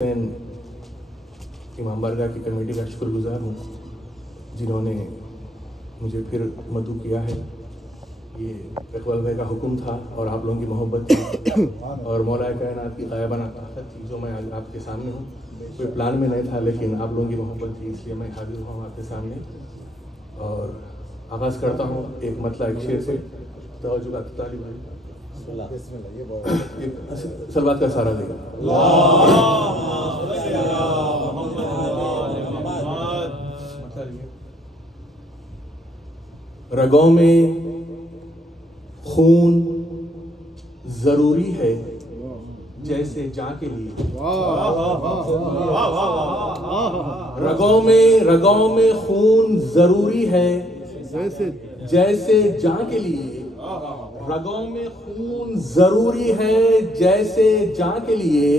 इमाम बारगाह की कमेटी का शुक्रगुजार हूँ जिन्होंने मुझे फिर मदऊ किया है। ये इकबाल भाई का हुक्म था और आप लोगों की मोहब्बत थी और मौला कायनात की गायबाना ताकत थी जो मैं आज आपके सामने हूँ। कोई प्लान में नहीं था लेकिन आप लोगों की मोहब्बत थी इसलिए मैं हाजिर हुआ हूँ आपके सामने। और आगाज़ करता हूँ एक मतलब एक शेर से। तवज्जो का तालिब भाई सलवात का सहारा देगा। रगों में खून जरूरी है जैसे जान के लिए। रगों में खून जरूरी है जैसे जान के लिए। रगों में खून जरूरी है जैसे जान के लिए।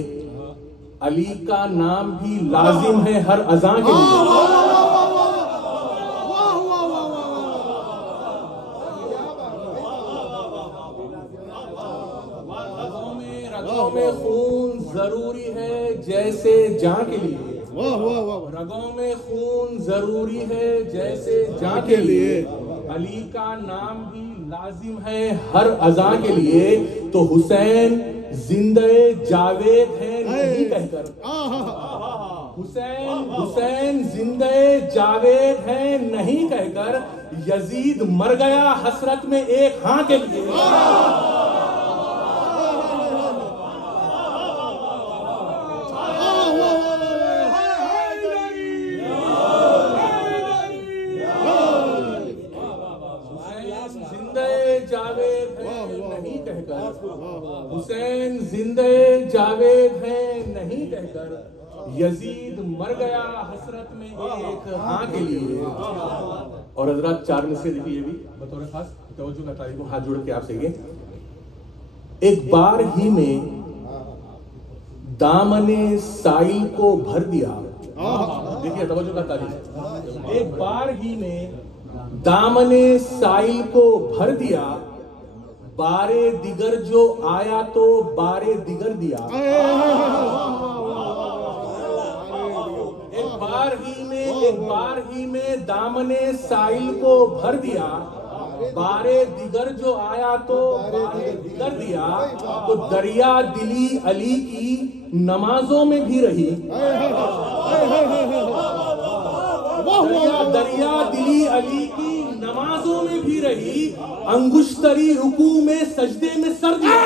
अली का नाम भी लाजिम है हर अज़ां के लिए। रगों में खून जरूरी है जैसे जान के लिए। रगों में खून जरूरी है जैसे जान के लिए। अली का नाम भी लाजिम है हर अज़ां के लिए। तो हुसैन जिंदे जावेद है नहीं कहकर। हुसैन जिंदे जावेद है नहीं कहकर यजीद मर गया हसरत में एक हाँ के लिए। जावेद है नहीं कहकर हुसैन जिंदे जावेद है नहीं कहकर यजीद मर गया हसरत में एक हाँ के लिए। और हजरत चार मिसरे देखिए ये भी बतौर खास तवज्जो का तारीफ हाथ जोड़ के आपसे ये। एक बार ही में दामने साइल को भर दिया। देखिए तवज्जो का तारीफ। एक बार ही में दामने साइल को भर दिया। बारे दिगर जो आया तो बारे दिगर दिया। एक बार ही में दामने साइल को भर दिया। बारे दिगर जो आया तो बारे दिगर दिया। तो दरिया दिली अली की नमाजों में भी रही। दरिया दिली अली की नमाजों में भी रही। अंगुश्तरी रुकू में सजदे में सर दिया।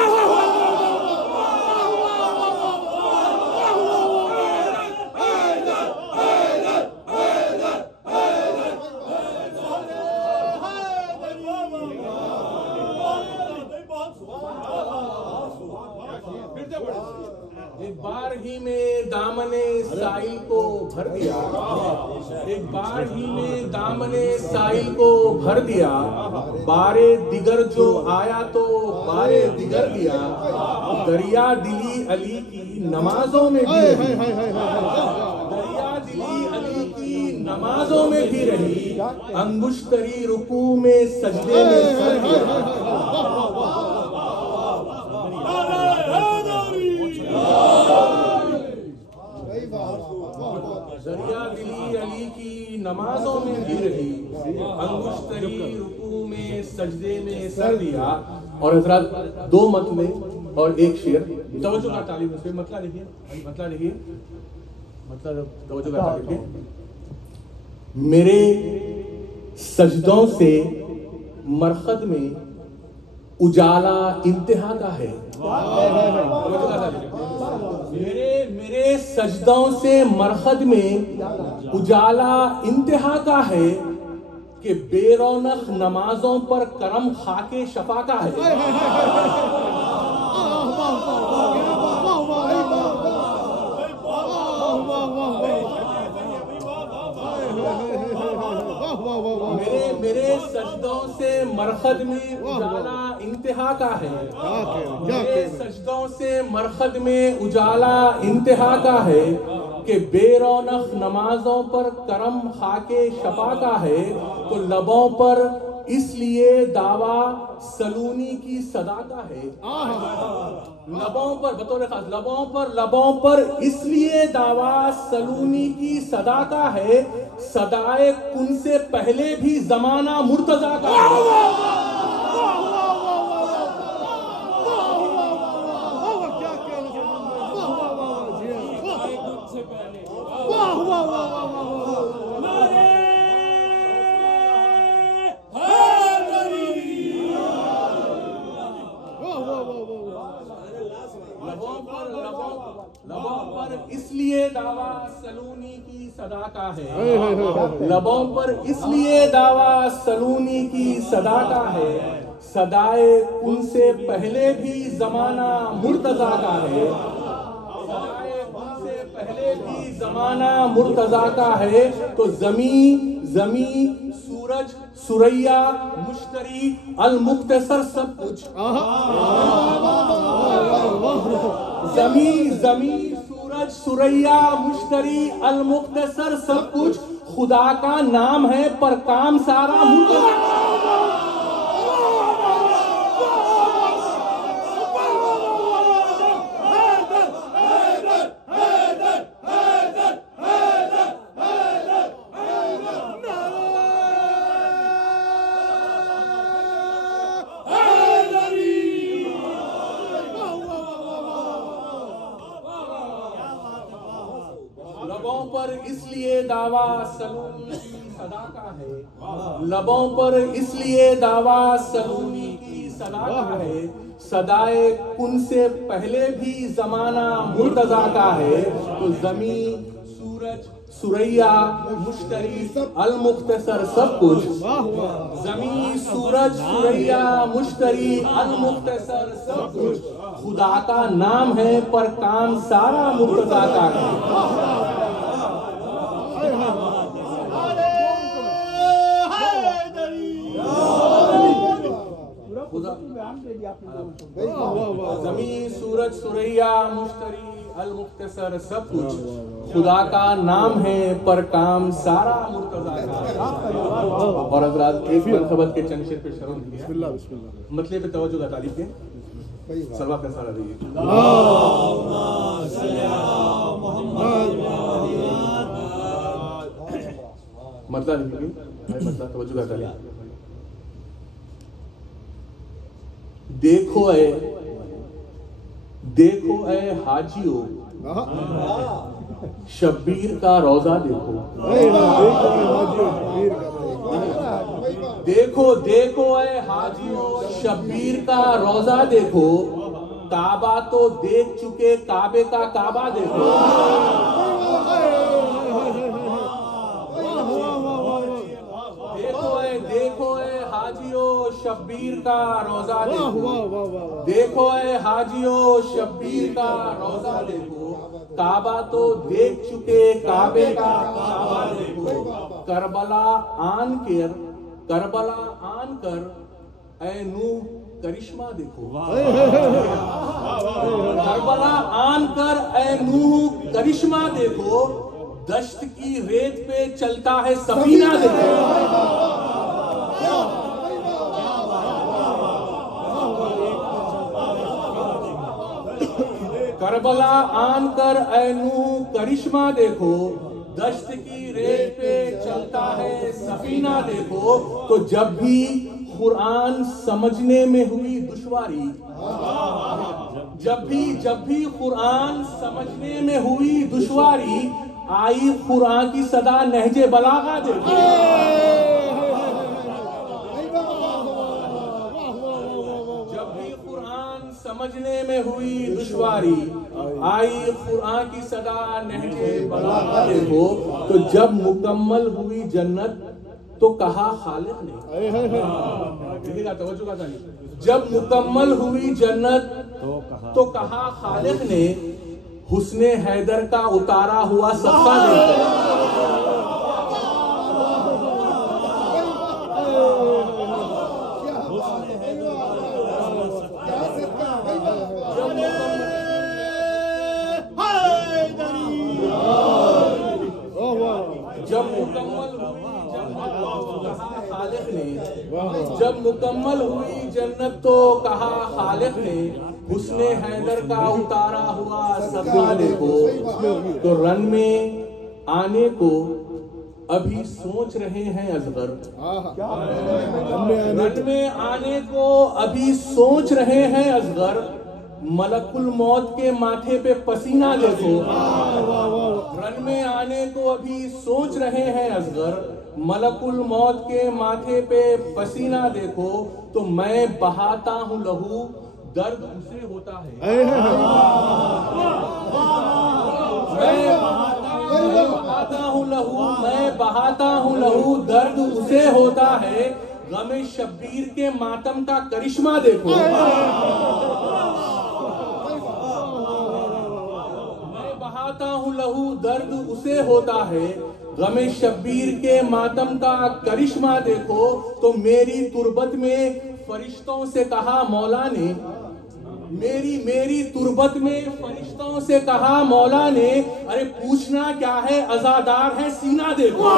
एक बार ही में दामने साइल को भर दिया। एक बार ही में दामने साइल को भर दिया। बारे दिगर जो आया तो बारे दिगर दिया। दरिया दिली अली की नमाजों में भी रही। दरिया दिली अली की नमाजों में भी रही। अंगुश्तरी रुकू में सजदे में सर दिया। दरिया दिली अली की नमाजों में भी रही। अंगुश्तरी रुकू में सजदे में सर दिया। और हजरत दो मतले और एक शेर तवज्जो का तालीम से मतलब लिखिए। मतलब तवज्जो का तालीम लिखिए। मेरे सजदों से मरखद में उजाला इंतहा का है। मेरे सजदों से मरखद में उजाला इंतहा का है कि बेरौनक नमाजों पर करम खाके शफा का है। मेरे सजदों से मरखद में उजाला इंतहा का है। मेरे सजदों से मरखद में उजाला इंतहा का है कि बेरौनक नमाजों पर करम खाके शफा का है। तो लबों पर इसलिए दावा सलूनी की सदा का है। लबों पर बतौर खास लबों पर इसलिए दावा सलूनी की सदा का है, सदाए कुन से पहले भी जमाना मुर्तजा का है। लबों पर इसलिए दावा सलूनी की सदा का है। लबों पर इसलिए दावा सलूनी की सदा का है, सदाए उनसे पहले भी जमाना मुर्तजा का है। सदाए उनसे पहले भी जमाना मुर्तजा का है। तो जमी सूरज सुरैया मुश्तरी अल मुख्तसर सब कुछ, जमी सूरज सुरैया मुश्तरी अल मुख्तसर सब कुछ खुदा का नाम है, पर काम सारा मुर्तजा। लबों पर इसलिए दावा सलूनी की सदा का है। लबों पर इसलिए दावा सलूनी की सदा का है, सदाए कुन से पहले भी जमाना मुर्तजा का है। तो जमी सूरज सुरैया मुश्तरी अल मुख्तसर सब कुछ, जमी सूरज सुरैया मुश्तरी अल मुख्तसर सब कुछ खुदा का नाम है, पर काम सारा मुर्तजा का है। जमीन सूरज सुरैया मुश्तरी अल मुख्तसर सब कुछ खुदा का नाम है, पर काम सारा मुर्तजा का। और हज़रात एक मनक़बत के चंद शेर पे शर्म किया, मतलब पे तवज्जो का तारीफ के सलवा का सारा दीजिए। मतलब तवज्जो का तारीफ। देखो ऐ हाजियो शब्बीर का रोजा देखो। देखो ऐ हाजियो शब्बीर का रोजा देखो, काबा तो देख चुके काबे का काबा देखो। देखो ऐ हाजियो शब्बीर का रोजा देखो। देखो ऐ हाजियो शब्बीर का रोजा देखो, काबा तो देख चुके काबे का काबा देखो। करबला आन कर ऐ नूह करिश्मा देखो। करबला आन कर ऐ नूह करिश्मा देखो, दश्त की रेत पे चलता है सफीना देखो। करबला आन कर ऐ नूह करिश्मा देखो, दश्त की रेत पे चलता है सफीना देखो। तो जब भी कुरान समझने में हुई दुश्वारी, जब भी कुरान समझने में हुई दुश्वारी, आई कुरान की सदा नहजे बलागा देखो। जब भी कुरान समझने में हुई दुश्वारी, आई कुरान की सदा नहजे बलागा देखो। तो जब मुकम्मल हुई जन्नत तो कहा खालिक ने, देखिएगा तवज्जो का तारीफ। जब मुकम्मल हुई जन्नत तो कहा खालिक ने, हुस्ने हैदर का उतारा हुआ सदका देखो। जब मुकम्मल हुई जन्नत तो कहा खालिक ने, जब मुकम्मल हुई जन्नत तो कहा खालिक ने उसने हैदर का उतारा हुआ सदका देखो। तो रन में आने को अभी सोच रहे हैं असगर, रन में आने को अभी सोच रहे हैं असगर, मलकुल मौत के माथे पे पसीना देखो। रन में आने को अभी सोच रहे हैं असगर, मलकुल मौत के माथे पे पसीना देखो। तो मैं बहाता हूँ लहू दर्द उसे होता है, मैं बहाता हूँ लहू, मैं बहाता हूँ लहू दर्द उसे होता है। गमे शब्बीर के मातम का करिश्मा देखो। मैं बहाता हूँ लहू दर्द उसे होता है, गमे शब्बीर के मातम का करिश्मा देखो। तो मेरी तुरबत में फरिश्तों से कहा मौला ने, मेरी तुरबत में फरिश्तों से कहा मौला ने, अरे पूछना क्या है अज़ादार है सीना देखो।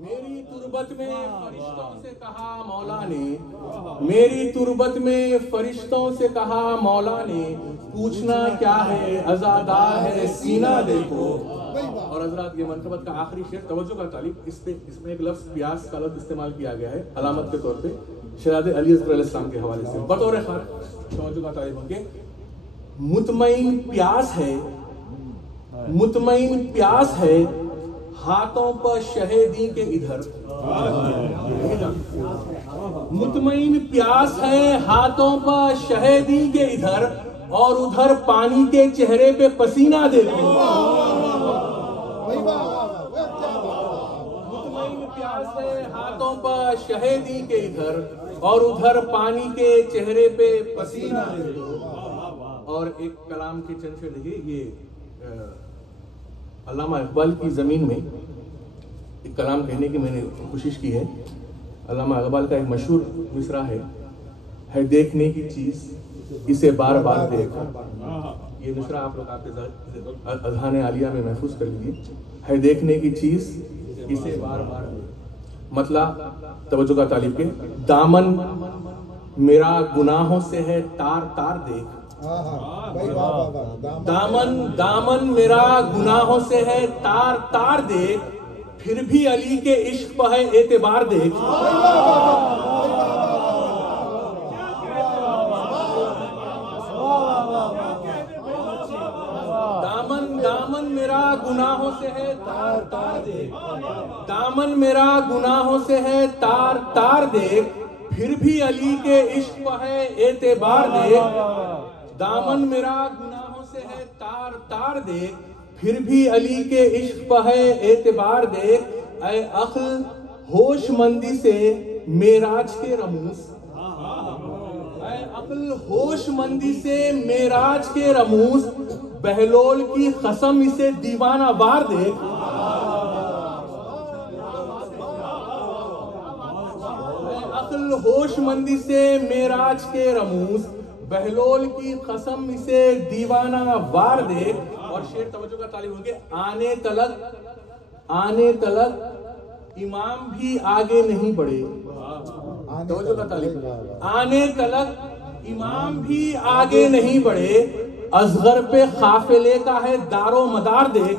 मेरी तुरबत में फरिश्तों से कहा मौला ने, मेरी तुरबत में फरिश्तों से कहा मौला ने, पूछना क्या है अज़ादार है सीना देखो। और हजरात ये मनकबत का आखिरी शेर तवज्जो का तालिब, इसमें एक लफ्ज प्यास का लफ्ज इस्तेमाल किया गया है अलामत के तौर पे शहजादे अली असगर अलैहिस्सलाम के हवाले से। बतौर खार तवज्जो का तालिब होंगे, मुतमईन प्यास है, मुतमईन प्यास है हाथों पर शहीदी के इधर। मुतमईन प्यास है हाथों पर शहीदी के इधर, और उधर पानी के चेहरे पे पसीना देखो। मुतमईन प्यास है हाथों पर शहीदी के इधर, और उधर पानी के चेहरे पे पसीना देखो। और एक कलाम के चंद शेर देखिए, ये अल्लामा इकबाल की ज़मीन में एक कलाम कहने की मैंने कोशिश की है। अल्लामा इकबाल का एक मशहूर मिसरा है देखने की चीज़ इसे बार बार देखा। ये मिसरा आप लोग आपके अज़हान आलिया में महफूज कर लीजिए। है देखने की चीज़ इसे बार बार देख, मतलब तवज्जो का तालिब के, दामन मेरा गुनाहों से है तार तार देख, दामन मेरा गुनाहों से है तार तार देख, फिर भी अली के इश्क पर है एतबार देख। दामन मेरा गुनाहों से है तार तार देख, दामन मेरा गुनाहों से है तार तार देख, फिर भी अली के इश्क पर है एतबार देख। दामन मेरा गुनाहों से है तार तार देख, फिर भी अली के इश्क पर है एतबार देख। ऐ अक्ल होशमंदी से मेराज के रमूस, ऐ अक्ल होशमंदी से मेराज के रमूस, बहलोल की कसम इसे दीवाना वार देख। अक्ल होशमंदी से मेराज के रमूस, बहलोल की कसम इसे दीवाना वार देख। और शेर तवज्जो का तालिब होंगे, आने तलक इमाम भी आगे नहीं बढ़े। तवज्जो का तालिब, आने तलक इमाम भी आगे नहीं बढ़े, असगर पे काफिले का है दारो मदार देख।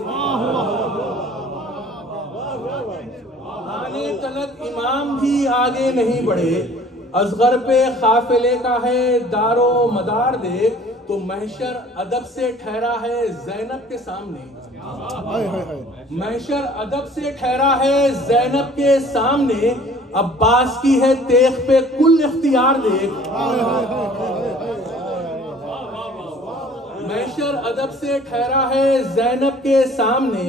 आने तलक इमाम भी आगे नहीं बढ़े, असगर पे काफिले का है दारो मदार देख। तो महशर अदब से ठहरा है ज़ैनब के सामने, महशर अदब से ठहरा है ज़ैनब के सामने, अब्बास की है तेख पे कुल इख्तियार देख। महशर अदब से ठहरा है ज़ैनब के सामने,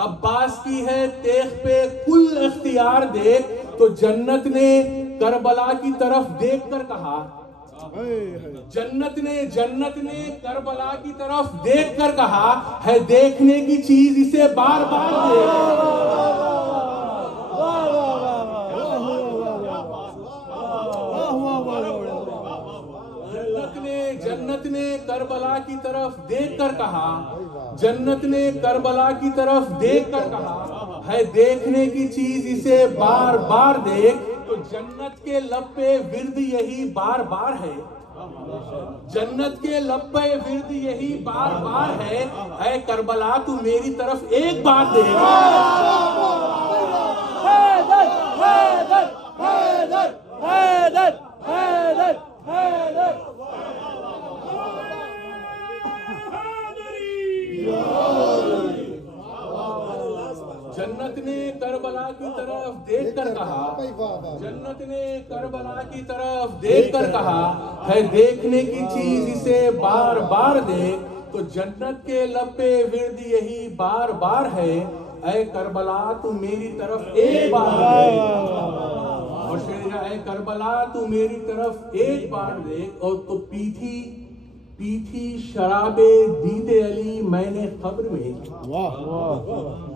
अब्बास की है तेख पे कुल इख्तियार देख। तो जन्नत ने करबला की तरफ देखकर कहा, जन्नत ने करबला की तरफ देखकर कहा, है देखने की चीज इसे बार बार देख। करबला की तरफ देखकर कहा, जन्नत ने करबला की तरफ देखकर कहा, है देखने की चीज इसे बार बार देख। तो जन्नत के लब पे विर्द यही बार बार है, जन्नत के लब पे विर्द यही बार बार है। ऐ करबला तू मेरी तरफ एक बार देख। हैदर हैदर हैदर हैदर हैदर हैदर। जन्नत ने करबला की तरफ देखकर कहा, जन्नत ने करबला की तरफ देखकर कहा, है देखने की चीज इसे बार बार देख। तो जन्नत के लब पे विर्द यही बार बार है, ऐ करबला तू मेरी तरफ एक बार देख। और शेर ऐ करबला तू मेरी तरफ एक बार देख। और तो पीथी पीथी शराबे दीदे अली मैंने खब्र में,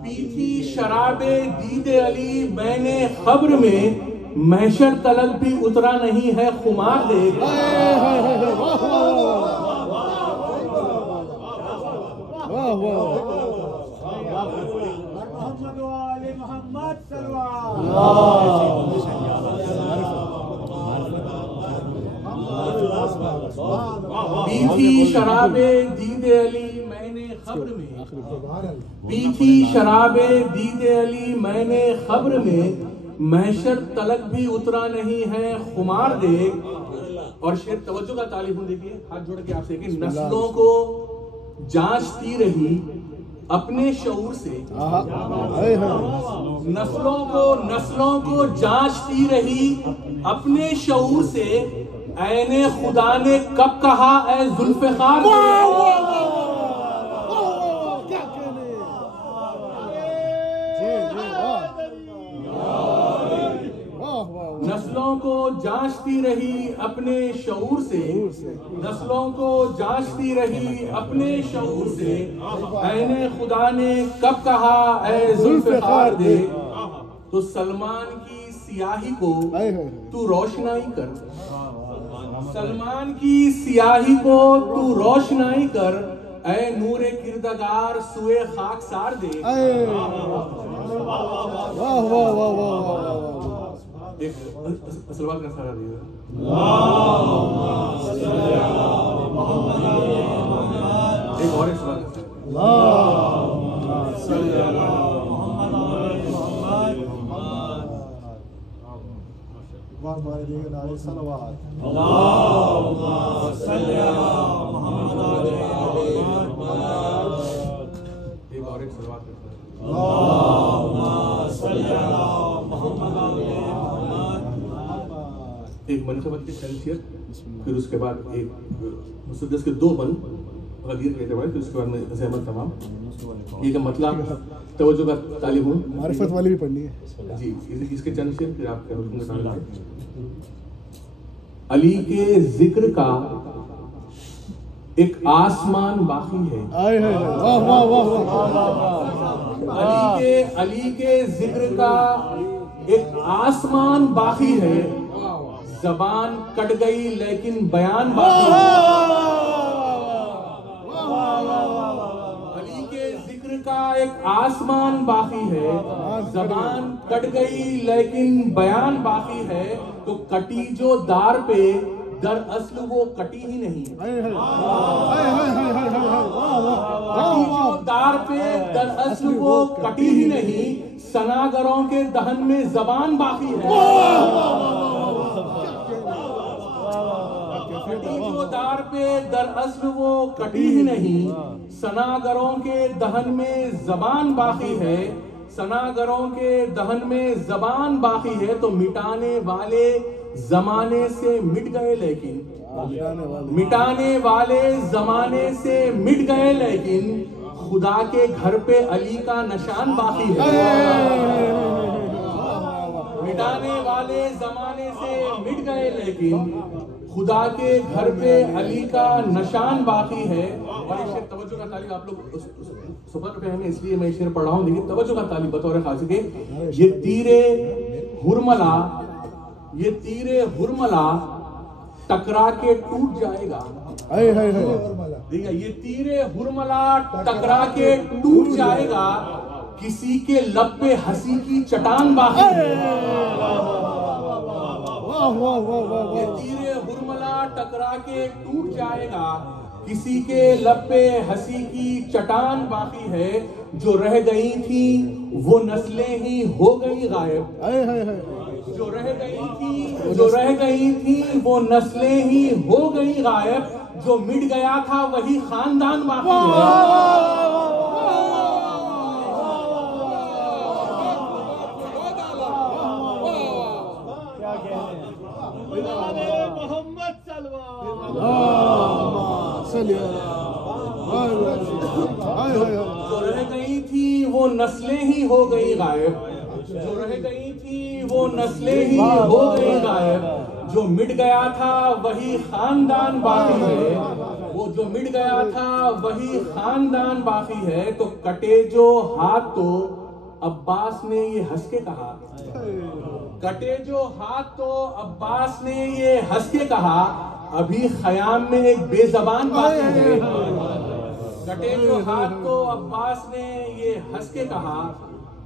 पीथी शराबे दीदे अली मैंने खब्र में, महशर तलक भी उतरा नहीं है खुमार देख। पीथी शराबे दीदे अली मैंने खब्र में, पीथी शराबे दीदे अली मैंने खब्र में, महशर तलक भी उतरा नहीं है खुमार देख। और शेर तवज्जो का तालिब हूं, देखिए हाथ जोड़ के आपसे कि नस्लों को जांचती रही अपने शऊर से, नस्लों को जांचती रही अपने शऊर से, ऐने खुदा ने कब कहा ऐ जुल्फ़िकार। नस्लों को जांचती रही अपने शऊर से, नस्लों को जांचती रही अपने शऊर से, ऐने खुदा ने कब कहा ऐ जुल्फ़िकार दे। तो सलमान की सियाही को तू रोशनाई कर, सलमान की सियाही को तू रोशनाई कर, ऐ नूरे किरदार सुए खाकसार दे। वाह वाह वाह वाह। एक सलवार का सारा दिया। एक और एक सलवार का एक मनकबत की शमशियत, फिर उसके बाद एक मुसद्दस के दो बन गदीर के एतबार, फिर उसके बाद में ज़हमत तमाम। ये का मतलब तवज्जो का तालिब हूँ, मारिफत वाली भी पढ़नी है जी। इसके चंद शेर फिर आपके हुक्म के सामने। अली के जिक्र का एक आसमान बाकी है, अली के जिक्र का एक आसमान बाकी है, ज़बान कट गई लेकिन बयान बाकी है। अली के जिक्र का एक आसमान बाकी है, ज़बान कट गई लेकिन बयान बाकी है। तो कटी जो दार पे दरअसल वो कटी ही नहीं, कटी जो दार पे दरअसल वो कटी ही नहीं, सनागरों के दहन में ज़बान बाकी है। कटी जो दार पे दरअसल वो कटी ही नहीं, सनागरों के दहन में ज़बान बाकी है, सनागरों के दहन में ज़बान बाकी है। तो मिटाने वाले जमाने से मिट गए लेकिन, मिटाने वाले जमाने से मिट गए लेकिन, खुदा के घर पे अली का निशान बाकी है। मिटाने वाले जमाने से मिट गए लेकिन, खुदा के घर पे अली का निशान बाकी है। और ये शेर तवज्जो का तालिब, आप लोग सुबह पे हमें इसलिए मैं शेर पढ़ रहा हूँ, देखिए तवज्जो का तालिब बतौर खास के, ये तीरे हुरमला, ये तीरे हुरमला टकरा के टूट जाएगा, देखिए ये तीरे हुरमला टकरा के टूट जाएगा, किसी के लब पे हंसी की चट्टान बाकी है। ये तीरे हुरमला टकरा के टूट जाएगा, किसी के लब पे हंसी की चट्टान बाकी है। जो रह गई थी वो नस्लें ही हो गई गायब। जो रह गई थी वो नस्लें ही हो गई गायब। जो मिट गया था वही खानदान बाकी है। जो रह गई थी वो नस्लें ही हो गई गायब। जो रह गई थी वो नस्लें ही हो गई गायब। जो मिट गया था वही खानदान बाकी है। वो जो मिट गया था वही खानदान बाकी है। तो कटे जो हाथ तो अब्बास ने ये हंस के कहा। कटे जो हाथ तो अब्बास ने ये हंस के कहा, अभी खयाम में एक बेजबान बाकी है। कटे जो हाथ तो अब्बास ने ये हंस के कहा,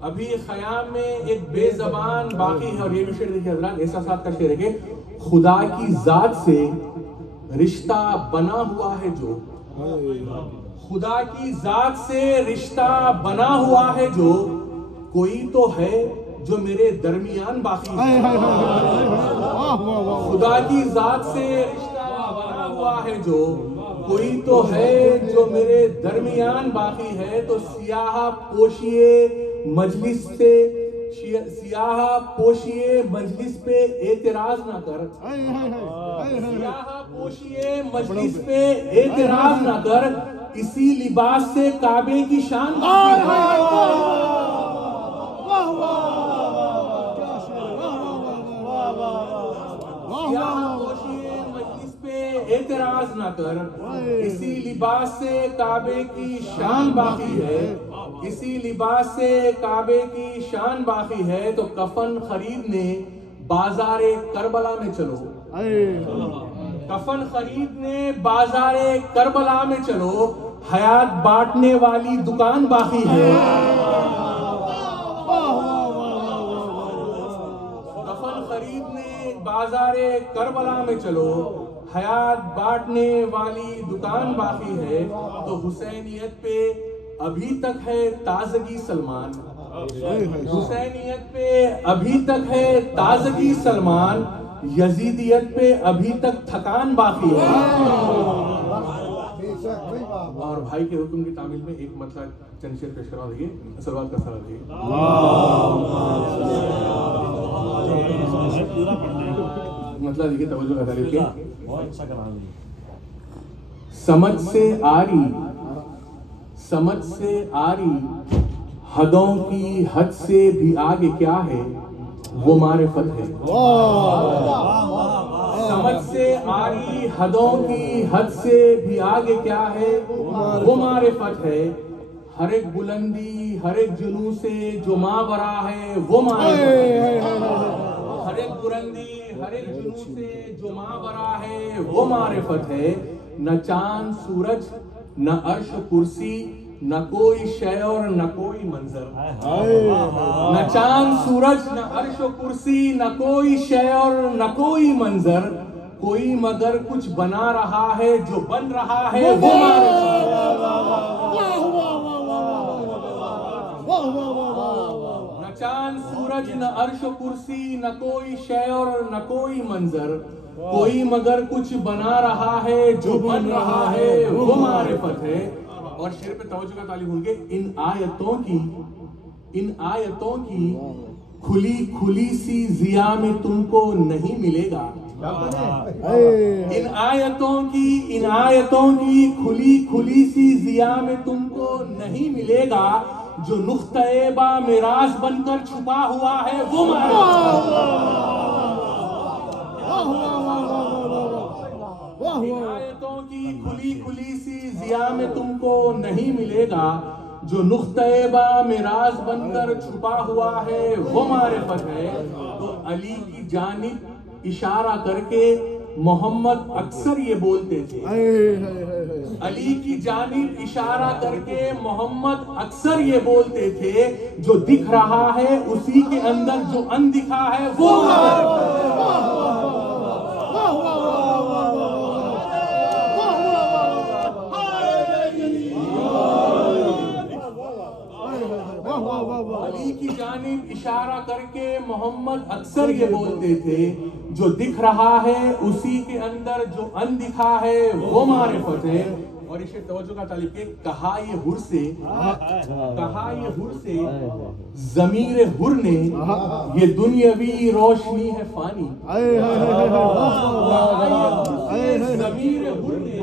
अभी खयाम में एक बेजबान बाकी है। और ये भी शेर देखिए हज़रात, ऐसा साथ का शेर है कि खुदा की जात से रिश्ता बना हुआ है जो, खुदा की जात से रिश्ता बना हुआ है जो, कोई तो है जो मेरे दरमियान बाकी है। खुदा की जात से रिश्ता बना हुआ है जो, कोई तो है जो मेरे दरमियान बाकी है। तो सियाह पोशिए मजलिस से, सियाह पोशिए मजलिस पे एतराज ना कर। सियाह पोशिए मजलिस पे एतराज ना कर, इसी लिबास से काबे की शान एतराज ना कर, इसी लिबास से काबे की शान बाकी है। इसी लिबास से काबे की शान बाकी है। तो कफन खरीदने बाजारे करबला में चलो। कफन खरीदने बाजारे करबला में चलो, हयात बांटने वाली दुकान बाकी है। कफन खरीदने बाजारे करबला में चलो, हयात बांटने वाली दुकान बाकी है। तो हुसैनियत पे अभी तक है ताजगी सलमान। हुसैनियत पे अभी तक है ताजगी सलमान। यजीदियत पे अभी तक थकान बाकी है। और भाई के हुक्म की तामील में एक मतलब चंद शेर पेश करवा देंगे। सलवात का सलाम दिए। मतलब देखिए तवज्जो का तरीके समझ से आरी हदों की हद से भी आगे क्या है, वो मारिफत है। समझ से आरी हदों की हद से भी आगे क्या है, वो मारिफत है। हर एक बुलंदी हर एक जुनू से जो मावरा है, वो मारिफत है। हर एक बुलंदी हर एक जुनू से जो मावरा है, वो मारिफत है। न चांद सूरज न अर्श कुर्सी, न कोई शय और न कोई मंजर। न चांद सूरज न अर्श कुर्सी, न कोई शय और न कोई मंजर। कोई मगर कुछ बना रहा है, जो बन रहा है वो न चांद सूरज न अर्श कुर्सी, न कोई शय और न कोई मंजर। कोई मगर कुछ बना रहा है, जो बन रहा है वो मारिफत है। और शेर पे तवज्जो का तालिब होंगे। इन आयतों की खुली खुली सी जिया में तुमको नहीं मिलेगा। इन आयतों की खुली खुली सी जिया में तुमको नहीं मिलेगा। जो नुक्ते बा मिराज बनकर छुपा हुआ है, वो आयतों की खुली खुली सी जिया में तुमको नहीं मिलेगा। जो नुक्ते बा मिराज बनकर छुपा हुआ है, वो मारिफत है। तो अली की जानिब इशारा करके मोहम्मद अक्सर ये बोलते थे। अली की जानिब इशारा करके मोहम्मद अक्सर ये बोलते थे, जो दिख रहा है उसी के अंदर जो अनदिखा है वो अली की जानिब इशारा करके मोहम्मद अक्सर ये बोलते थे, जो दिख रहा है उसी के अंदर जो अनदिखा है वो मारिफत है। और इसे तवज्जो का तालिब के कहा ये हुर से ज़मीर हुर ने ये दुनियावी रोशनी है फानी। ज़मीर हुर ने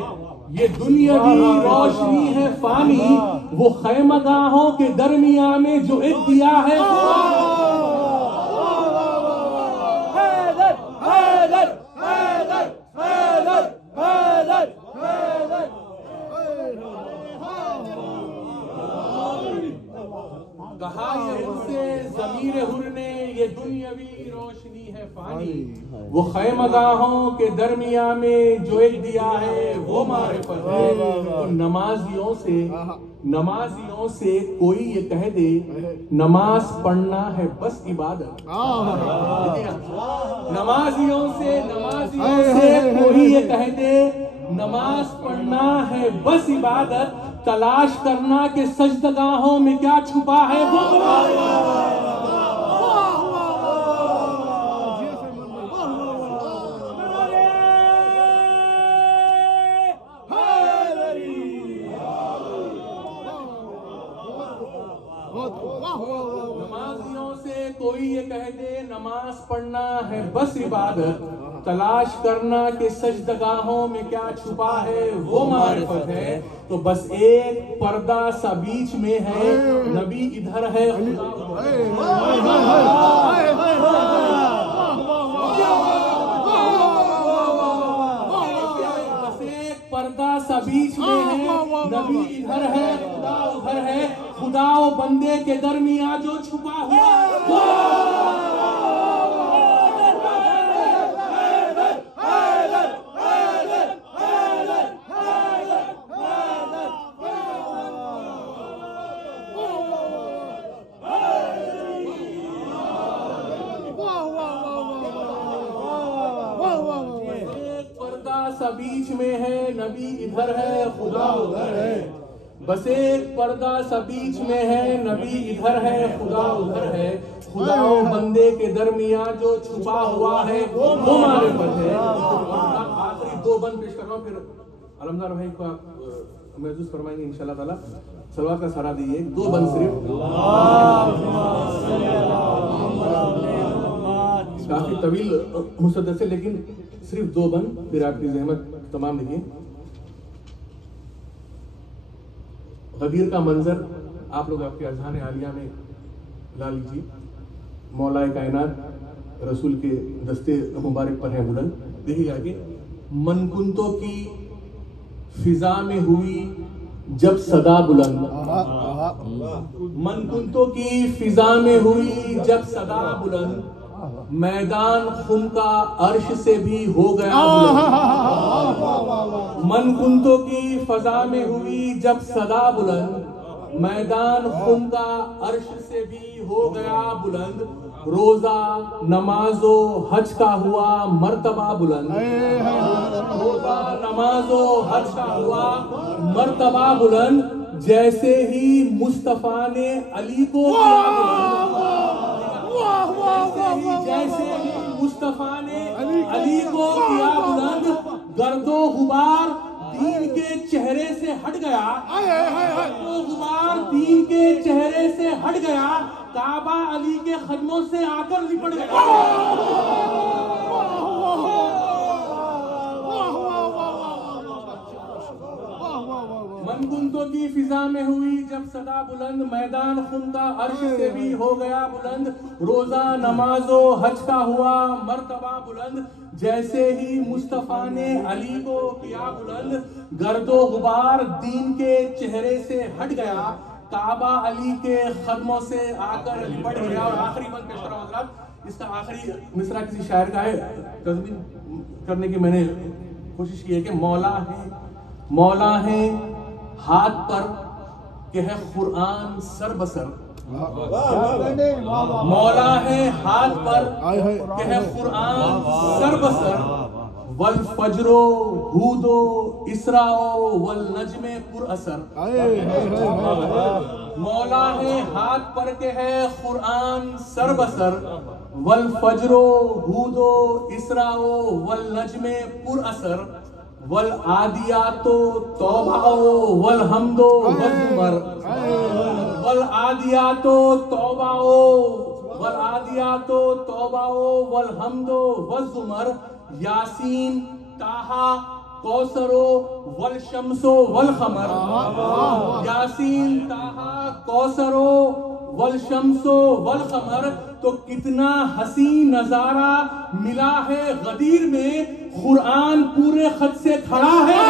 ये दुनियावी रोशनी है फानी, वो खैमगाहों के दरमियान में जो एक दिया है कहा ये उनसे ज़मीर हुर ने ये दुनियावी रोशनी है फानी, वो खैमगाहों के दरमिया में जो एक दिया है वो मारिफत है। तो नमाजियों से कोई ये कह दे नमाज पढ़ना है बस इबादत, नमाजियों से कोई ये कह दे नमाज पढ़ना है बस इबादत, तलाश करना के सजदगाहों में क्या छुपा है वो नमाजियों से कोई ये कह दे नमाज पढ़ना है बस इबादत, तलाश करना के सजदगाहों में क्या छुपा है वो मारिफत है। तो बस एक पर्दा सा बीच में है, नबी इधर है बस एक पर्दा सा बीच में है, नबी इधर है खुदा उधर है, खुदा और बंदे के दरमियान जो छुपा हुआ सा बीच में है, नबी इधर है खुदा उधर है, बस एक पर्दा सा बीच में है, नबी इधर है खुदा उधर है, खुदा और बंदे के दरमियान जो छुपा हुआ है वो मारिफत है। आखिरी दो बंद पेश कर रहा हूँ, फिर अलमदार भाई को आप महसूस फरमाएंगे इंशाल्लाह ताला। सलवात का सहारा दीजिए, दो बंद सिर्फ, काफी तवील मुसद्दस है लेकिन सिर्फ दो बंद, फिर आपकी जहमत तमाम देखिए। गदीर का मंजर आप लोग आपके अज़हान आलिया में ला लीजिए। मौलाए कायनात रसूल के दस्ते मुबारक पर है बुलंद, देखिएगा कि मनकुंतों की फिजा में हुई जब सदा बुलंद, मनकुंतों की फिजा में हुई जब सदा बुलंद, मैदान खुम का अर्श से भी हो गया बुलंद। मनकुंतों की फजा में हुई जब सदा बुलंद, मैदान खुम का अर्श से भी हो गया बुलंद, रोजा नमाजो हज का हुआ मर्तबा बुलंद, रोजा नमाजो हज का हुआ मर्तबा बुलंद, जैसे ही मुस्तफा ने अली को जैसे ही मुस्तफा ने अली को किया बुलंद, गर्दो गुबार दीन के चेहरे से हट गया, गर्दो गुबार दीन के चेहरे से हट गया, काबा अली के खदमों से आकर लिपट गया। मनकुंतों की फिजा में हुई जब सदा बुलंद, मैदान खुम का अर्श से भी हो गया बुलंद, रोजा नमाजो हज का हुआ मर्तबा बुलंद, जैसे ही मुस्तफा ने अली को किया बुलंद, गर्दो गुबार दीन के चेहरे से हट गया, काबा अली के खदमों से आकर लिपट गया। और आखिरी बंद पेश कर रहा हूं हज़रात, इसका आखिरी मिसरा किसी शायर का है, तज़मीन करने की मैंने कोशिश की है कि मौला है मौला है हाथ पर के है कुरान सर बसर, मौला है हाथ पर के है कुरान सर बसर, वल फजरो हूदो इसराओ वल नजमे पुर असर। मौला है हाथ पर के है कुरान सर बसर, वल फजरो हूदो इसराओ वल नजमे पुर असर, वल आदियातो तौबाओ वल हमदो वज़ुमर, वल आदियातो तौबाओ वल आदियातो तौबाओ वल हमदो वज़ुमर, यासीन ताहा कौसरो वल शम्सो वल खमर, यासीन ताहा कौसरो वल शम्सो वल खमर। तो कितना हसीन नजारा मिला है गदीर में, कुरान पूरे खत से खड़ा है।